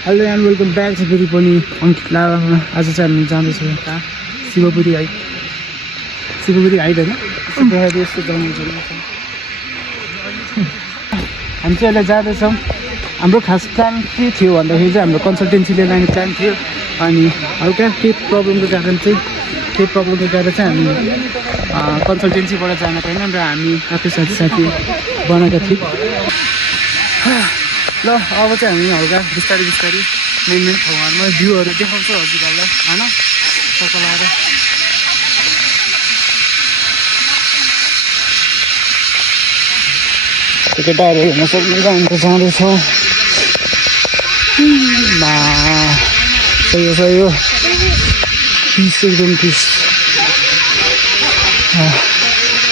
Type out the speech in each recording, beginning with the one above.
Hello and welcome back छ फेरि पनि अङ्कित लाभामा। आज चाहिँ हामी जाँदैछौँ कहाँ शिवपुरी हाइट होइन यस्तो जङ्गल छ। हामी चाहिँ अहिले जाँदैछौँ। हाम्रो खास प्लान के थियो भन्दाखेरि चाहिँ हाम्रो कन्सल्टेन्सीले लाने प्लान थियो, अनि हल्का केही प्रब्लमको कारण चाहिँ हामी कन्सल्टेन्सीबाट जान पाएन र हामी आफै साथी बनाएका थियौँ। ल अब चाहिँ हामी हल्का बिस्तारै मेन ठाउँहरूमा भ्यूहरू देखाउँछु हजुरहरूलाई होइन टक्क लाएर। केटाहरू हेर्न सक्नुहुन्छ हामी त जाँदैछौँ। सही हो पिस एकदम पिस।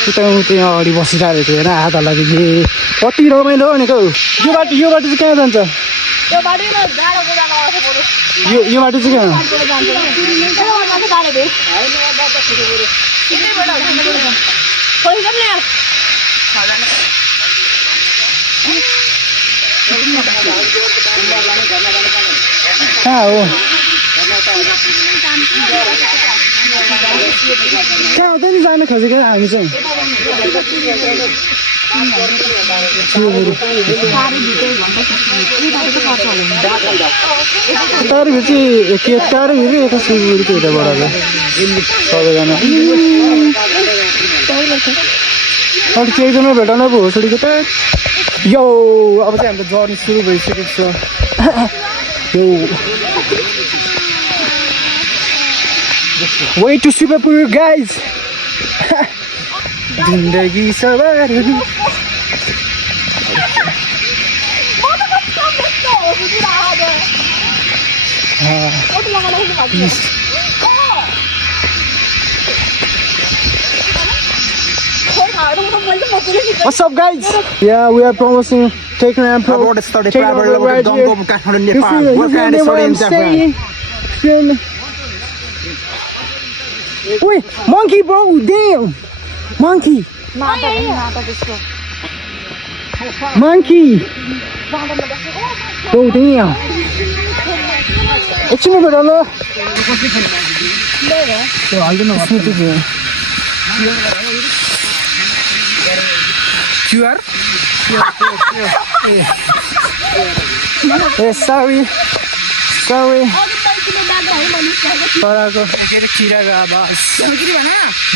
उता यहाँ अगाडि बसिरहेको थियो होइन आधा लागि कति रमाइलो भनेको। यो बाटो चाहिँ कहाँ जान्छ? यो बाटो चाहिँ कहाँ? कहाँ हो? कहाँ हो त नि जानु खोजेको हामी चाहिँ? टाढो फेरि यता सिलगढीको यताबाट सबैजना अलिक एकजना भेटाउन पो हो छोडेको त। यो अब चाहिँ हाम्रो जर्नी सुरु भइसकेको छ। यो way to Sivapur guys. जिन्दगी सवारहरू What's up guys? Yeah, we are promoting taking an approach. Right here. Wait, monkey bro, damn! Monkey! Oh damn! It's in the middle. QR? Yes, sorry. तराको किराको आवाज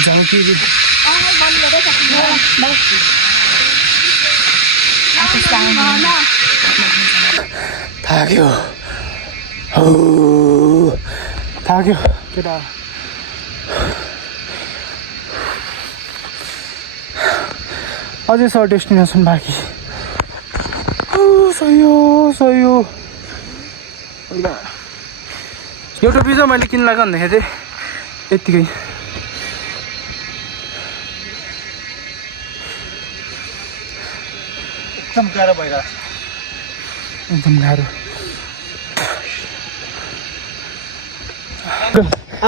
झौकिरी थाक्यो केटा। अझै छ डेस्टिनेसन बाँकी। सही हो एउटा बिजो मैले किन लाग्यो भन्दाखेरि चाहिँ यत्तिकै एकदम गाह्रो भइरहेको छ। एकदम गाह्रो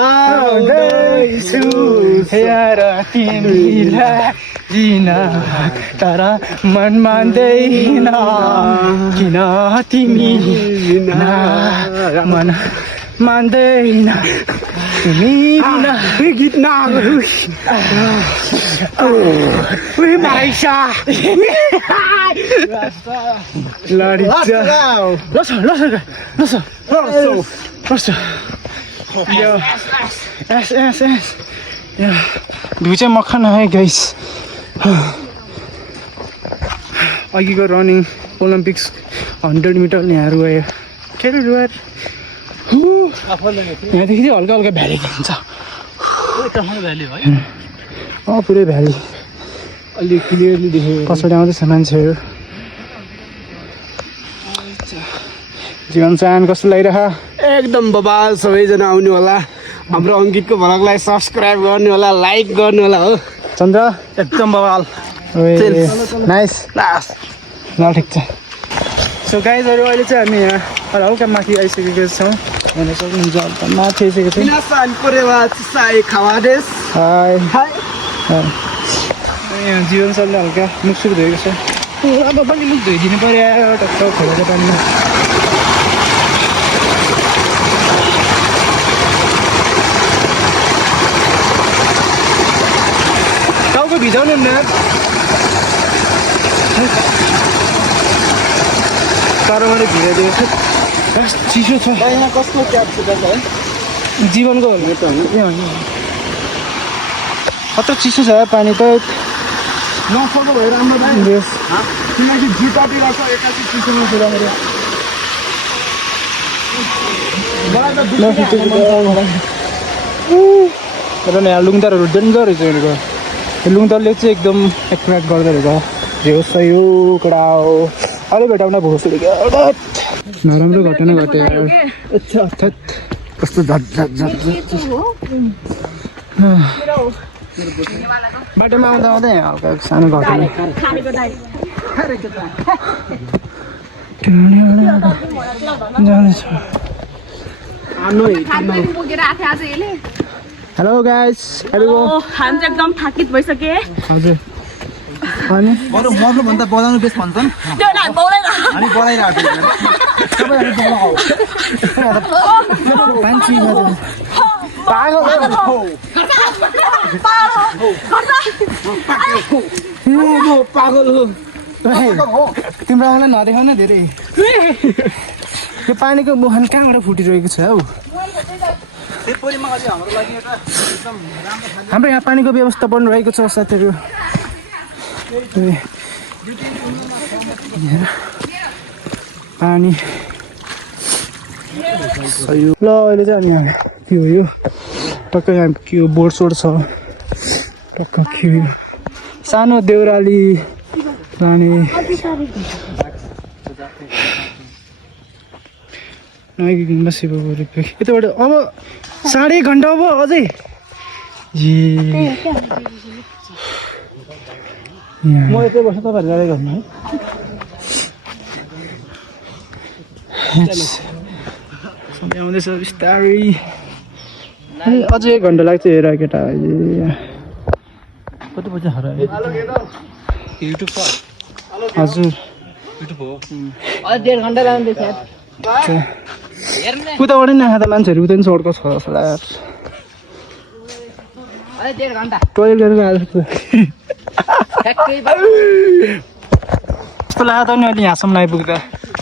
आउँदैछु हेर तिमीलाई दिन तर मन मान्दैन किन तिमी मन मान्दैन तिमी बिना गीत नगरौ भाइसा भ्यू चाहिँ मखन है गाइस। अघिको रनिङ ओलम्पिक्स 100 मिटर यहाँ रुवायो के अरे रुवाएर यहाँदेखि चाहिँ हल्का भ्याली देखिन्छ। पुरै भ्याली अलिक क्लियरली देखेको। कसरी आउँदैछ मान्छेहरू? जीवन चाहन कस्तो लागिरह? एकदम बबाल। सबैजना आउनु होला, हाम्रो अङ्कितको भ्लगलाई सब्सक्राइब गर्नु होला, लाइक गर्नु होला। हो चन्द्र एकदम बबाल नाइस ल ठिक छ। सो गाइजहरू अहिले चाहिँ हामी यहाँ हल्का माथि आइसकेको छौँ। हेर्न सक्नुहुन्छ हल्का माथि आइसकेको छौँ। यहाँ जीवन सरले हल्का मुखसुख धोएको छ। अब पनि मुख धोइदिनु पर्यो टक्क खोलाको पानीमा। भिजाउनु न साह्रो मैले भिजाइदिएको छु चिसो छ यहाँ कसको क्याब छ है जीवनको हो नि त होइन कत्रो चिसो छ पानी त नसक्दो भएर राम्रो दाइ किनकि जुत्तातिर छ एकासी चिसोमा पुऱ्याएर तर यहाँ लुङदरहरू डेन्जर रहेछ यहाँको लुङदरले चाहिँ एकदम एट्र्याक्ट गर्दो रहेछ झेउ सयो कडा हो अहिले भेटाउन भोसुहरू नराम्रो घटना घट्यो कस्तो झट बाटोमा आउँदा आउँदै हल्का सानो घटना जाँदैछ हेलो गाइस हामी चाहिँ एकदम थाकित भइसके हजुर अनि बरु मर्नुभन्दा बोलाउनु बेस भन्छन् त्यो ना बोलेन हामी बोलाइरहेको पागल हो तिम्रो आउँदा नदेखाउन धेरै यो पानीको मुहान कहाँबाट फुटिरहेको छ हौ हाम्रो यहाँ पानीको व्यवस्था बनिरहेको छ साथीहरू पानी ल अहिले चाहिँ अनि के हो यो टक्क यहाँ के हो बोर्ड सोर्ड छ टक्क के हो सानो देउराली लाने यताबाट अब 1.5 घन्टा अब अझै म यतै बस्छु तपाईँहरू जाँदै गर्नु है आउँदैछ बिस्तारै अझै 1 घन्टा लाग्छ हेर केटा कति पैसा हरा युट्युब हजुर युट्युब हो 1.5 घन्टा लाग्दैछ उताबाट नि नखाँदा मान्छेहरू उता नि सड्को छ जस्तो लाग्छ 1.5 घन्टा टोइलेट गरेर आएको कस्तो लाग्यो त नि अहिले यहाँसम्म आइपुग्दा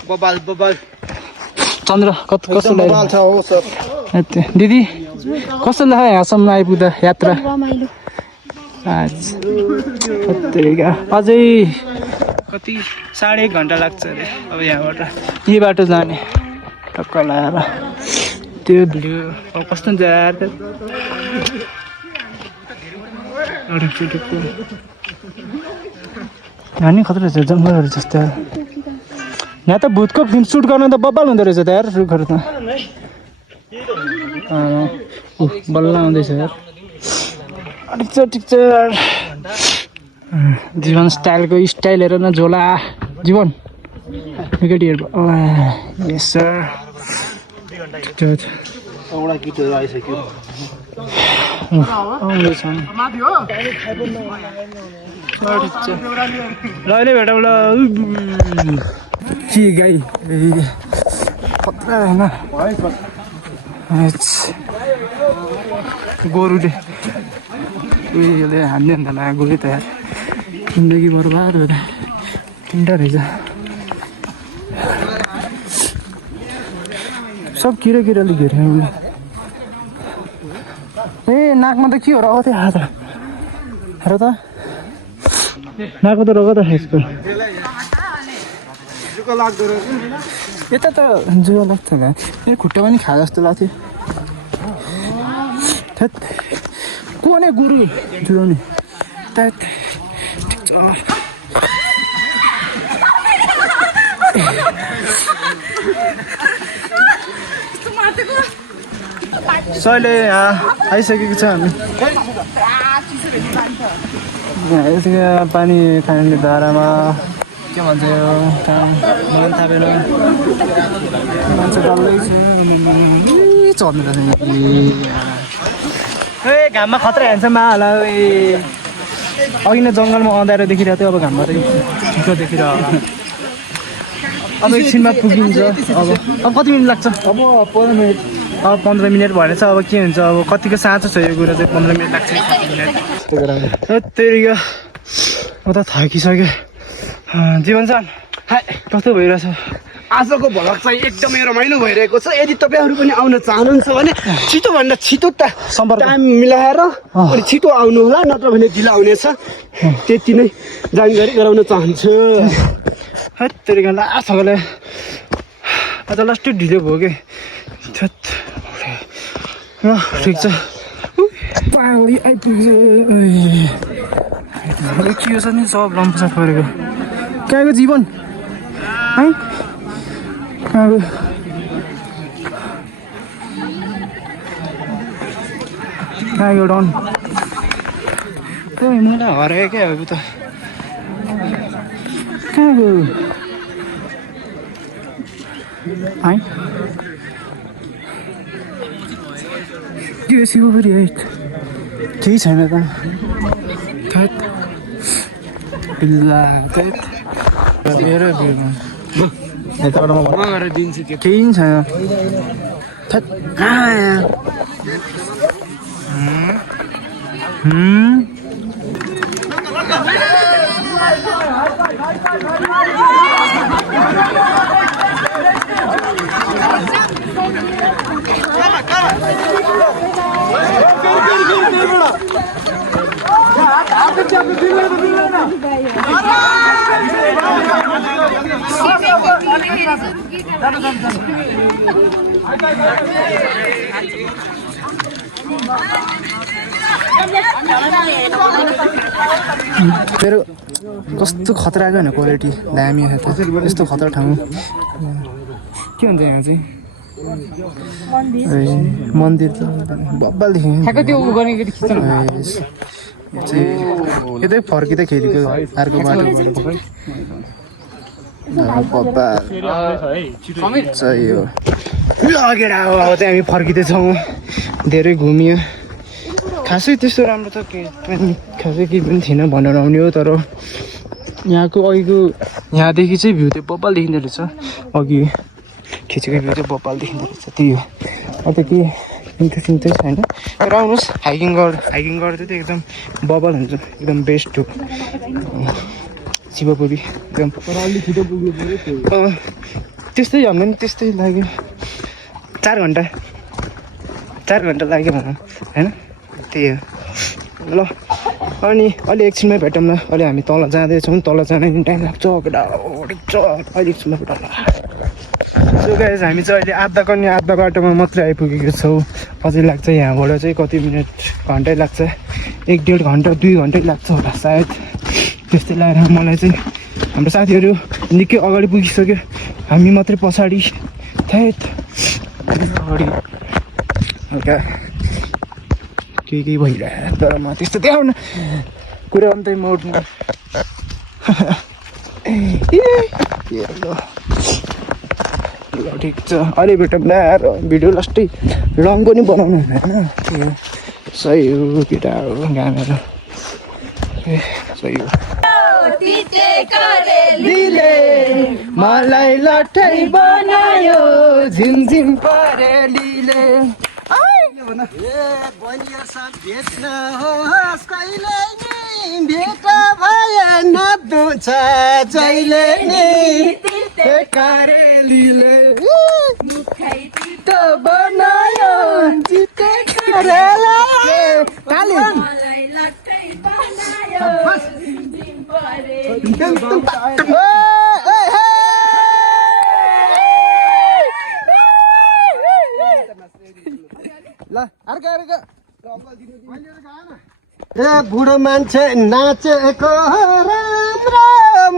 बबाल बबाल चन्द्र कस्तो बबाल छ हो सब लाग्यो दिदी कस्तो लाग्यो यहाँसम्म आइपुग्दा यात्रा रमाइलो अझै कति 1.5 घन्टा लाग्छ अरे अब यहाँबाट यही बाटो जाने टक्क लगाएर त्यो भिडियो अब कस्तो जाएर यहाँ नि खतरा रहेछ जङ्गलहरू जस्तो यहाँ त भूतको फिल्म सुट गर्न त बब्बाल हुँदो रहेछ त यार रुखहरू त बल्ल आउँदैछ यार ठिक छ जीवन स्टाइलको स्टाइल हेर न झोला जीवन केटीहरू यस सर एउटा गीतहरू आइसक्यो आउँदैछ ल अहिले भेटौँ ल के गाई खतरा होइन गोरुले उयोले हान्ने अन्त ना गोरु त यार जिन्दगी बर्बाद हो त तिनवटा रहेछ सब किराले घेरे ए नाकमा त के हो रगत हात हेर त नाकमा त रगत यसको यता त जुवा लाग्छ होला ए खुट्टा पनि खा जस्तो लाग्थ्यो थेट को नै गुरु जुवाउने ठिक छ अहिले यहाँ आइसकेको छ हामी पानी खाने धारामा के भन्छ यो मलाई थाहा भएन मान्छे डल्लै चल्नु रहेछ ए घाममा खतरा हेर्छ होला अघि नै जङ्गलमा अँध्यारो देखिरहेको थियो अब घाममा चाहिँ ठिक्क देखिरहेको होला अब एकछिनमा पुगिन्छ अब कति मिनट लाग्छ अब 15 मिनट अब 15 मिनट भनेछ अब के हुन्छ अब कतिको साँचो छ यो कुरा चाहिँ 15 मिनट लाग्छ तेरिका म त थाकिसकेँ जीवन छन् कस्तो भइरहेछ आजको भ्लग चाहिँ एकदमै रमाइलो भइरहेको छ यदि तपाईँहरू पनि आउन चाहनुहुन्छ भने छिटोभन्दा छिटो टाइम मिलाएर अनि छिटो आउनु होला नत्र भने ढिलो आउनेछ त्यति नै जानकारी गराउन चाहन्छु तेरिका लास्टले आज लास्ट ढिलो भयो कि ठिक छ आइपुग्छ के छ नि सब लम्पसाप परेको कहाँको जीवन है कहाँको कहाँको डन खोइ मलाई हरायो क्या अब त कहाँको है के सिउ फेरि है केही छैन त केही छैन तेरो कस्तो खतरा होइन क्वालिटी दामी यस्तो खतरा ठाउँ के हुन्छ यहाँ चाहिँ मन्दिर त बब्बाल देखेँ यतै फर्किँदाखेरिको अर्को बाटो लगेर अब चाहिँ हामी फर्किँदैछौँ धेरै घुमियो खासै त्यस्तो राम्रो त खासै केही पनि थिएन भनेर आउने हो तर यहाँको अघिको यहाँदेखि चाहिँ भ्यू चाहिँ बब्बाल देखिँदो रहेछ अघि खिचेको भ्यू चाहिँ बब्बाल देखिँदो रहेछ त्यही हो अब त के इन्ट्रेस्टिङ चाहिँ छैन तर आउनुहोस् हाइकिङ गर्दा चाहिँ एकदम बब्बाल हुन्छ एकदम बेस्ट हो शिवपुरी एकदम त्यस्तै हाम्रो नि त्यस्तै लाग्यो 4 घन्टा लाग्यो भनौँ होइन त्यही हो ल अनि अलि एकछिनमै भेटौँ न अहिले हामी तल जाँदैछौँ तल जान टाइम लाग्छ केटा अहिले एकछिनमा भेटौँ ल सो गाइस हामी चाहिँ अहिले आधा बाटोमा मात्रै आइपुगेको छौँ अझै लाग्छ यहाँबाट चाहिँ कति मिनट घन्टै लाग्छ 1-1.5 घन्टा 2 घन्टै लाग्छ होला सायद त्यस्तै लागेर मलाई चाहिँ हाम्रो साथीहरू निकै अगाडि पुगिसक्यो हामी मात्रै पछाडि थेट अगाडि हल्का केही भइरहेको तर म त्यस्तो देखाउन कुरा अन्तै मोड्नु ल ठिक छ अहिले भेटौँ न यार भिडियो लास्टै लङ पनि बनाउनु हुँदैन सही हो केटा हो गानाहरू सही हो मलाई लट्ठै बनायो झिमझिम परेलीले भेट्न होस् कहिले नि भेट भएन दुछ जहिले नि करेलीले त बनायो जिते करेलाले ल अर्को ए बुढो मान्छे नाचेको राम्रो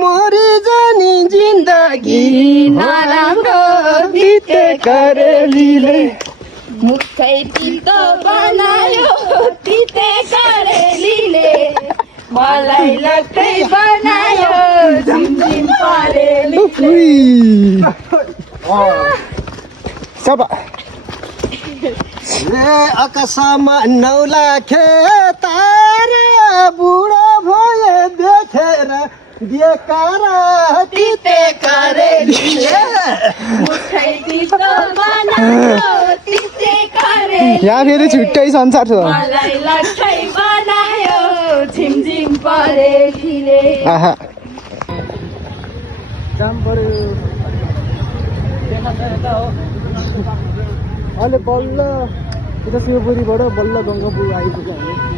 मोरी जानी जिन्दगी नराम्रो बिते करेलीले मुखै पितो बनायो तिते करेलीले मलाई लट्टै बनायो झिमझिम परेली सबा आकाशमा 9 लाखे तारा बुढो भए देखेर बेकार तिते करेलीले मुखै पितो बनायो तिते यहाँ फेरि छुट्टै संसार छ मलाई लट्ठै बनायो झिमझिम परेलीले आहा काम पर्यो अहिले बल्ल यता शिवपुरीबाट बल्ल गङ्गापुर आइपुग्यो हामी